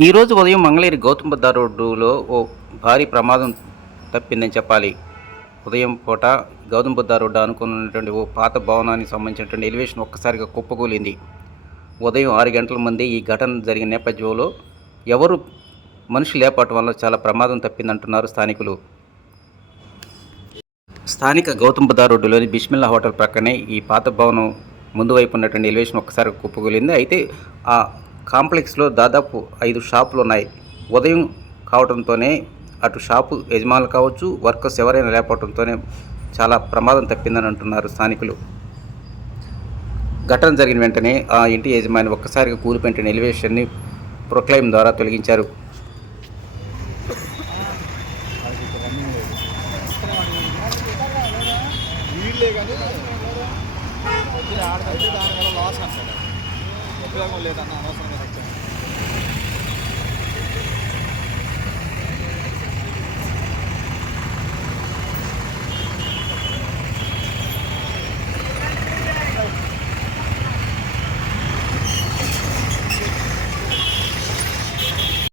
ఈరోజు ఉదయం మంగళగిరి గౌతమ బుద్ధ రోడ్డులో ఓ భారీ ప్రమాదం తప్పిందని చెప్పాలి. ఉదయం పూట గౌతమ బుద్ధ రోడ్డు అనుకున్నటువంటి ఓ పాత భవనానికి సంబంధించినటువంటి ఎలివేషన్ ఒక్కసారిగా కుప్పకూలింది. ఉదయం ఆరు గంటల మంది ఈ ఘటన జరిగిన నేపథ్యంలో ఎవరు మనుషులు లేపటం వల్ల చాలా ప్రమాదం తప్పిందంటున్నారు స్థానికులు. స్థానిక గౌతమ బుద్ధ రోడ్డులోని బిస్మిల్లా హోటల్ ప్రక్కనే ఈ పాత భవనం ముందు వైపు ఉన్నటువంటి ఎలివేషన్ ఒక్కసారి కుప్పకూలింది. అయితే ఆ కాంప్లెక్స్లో దాదాపు ఐదు షాపులు ఉన్నాయి ఉదయం కావడంతోనే అటు షాపు యజమానులు కావచ్చు వర్కర్స్ ఎవరైనా లేకపోవడంతోనే చాలా ప్రమాదం తప్పిందని అంటున్నారు స్థానికులు ఘటన జరిగిన వెంటనే ఆ ఇంటి యజమాని ఒక్కసారిగా కూలిపెట్టిన ఎలివేషన్ని ప్రొక్లైమ్ ద్వారా తొలగించారు వీళ్ళే కానీ లాస్ అంటాడు ఉపయోగం లేదన్న అనవసరంగా తెచ్చాను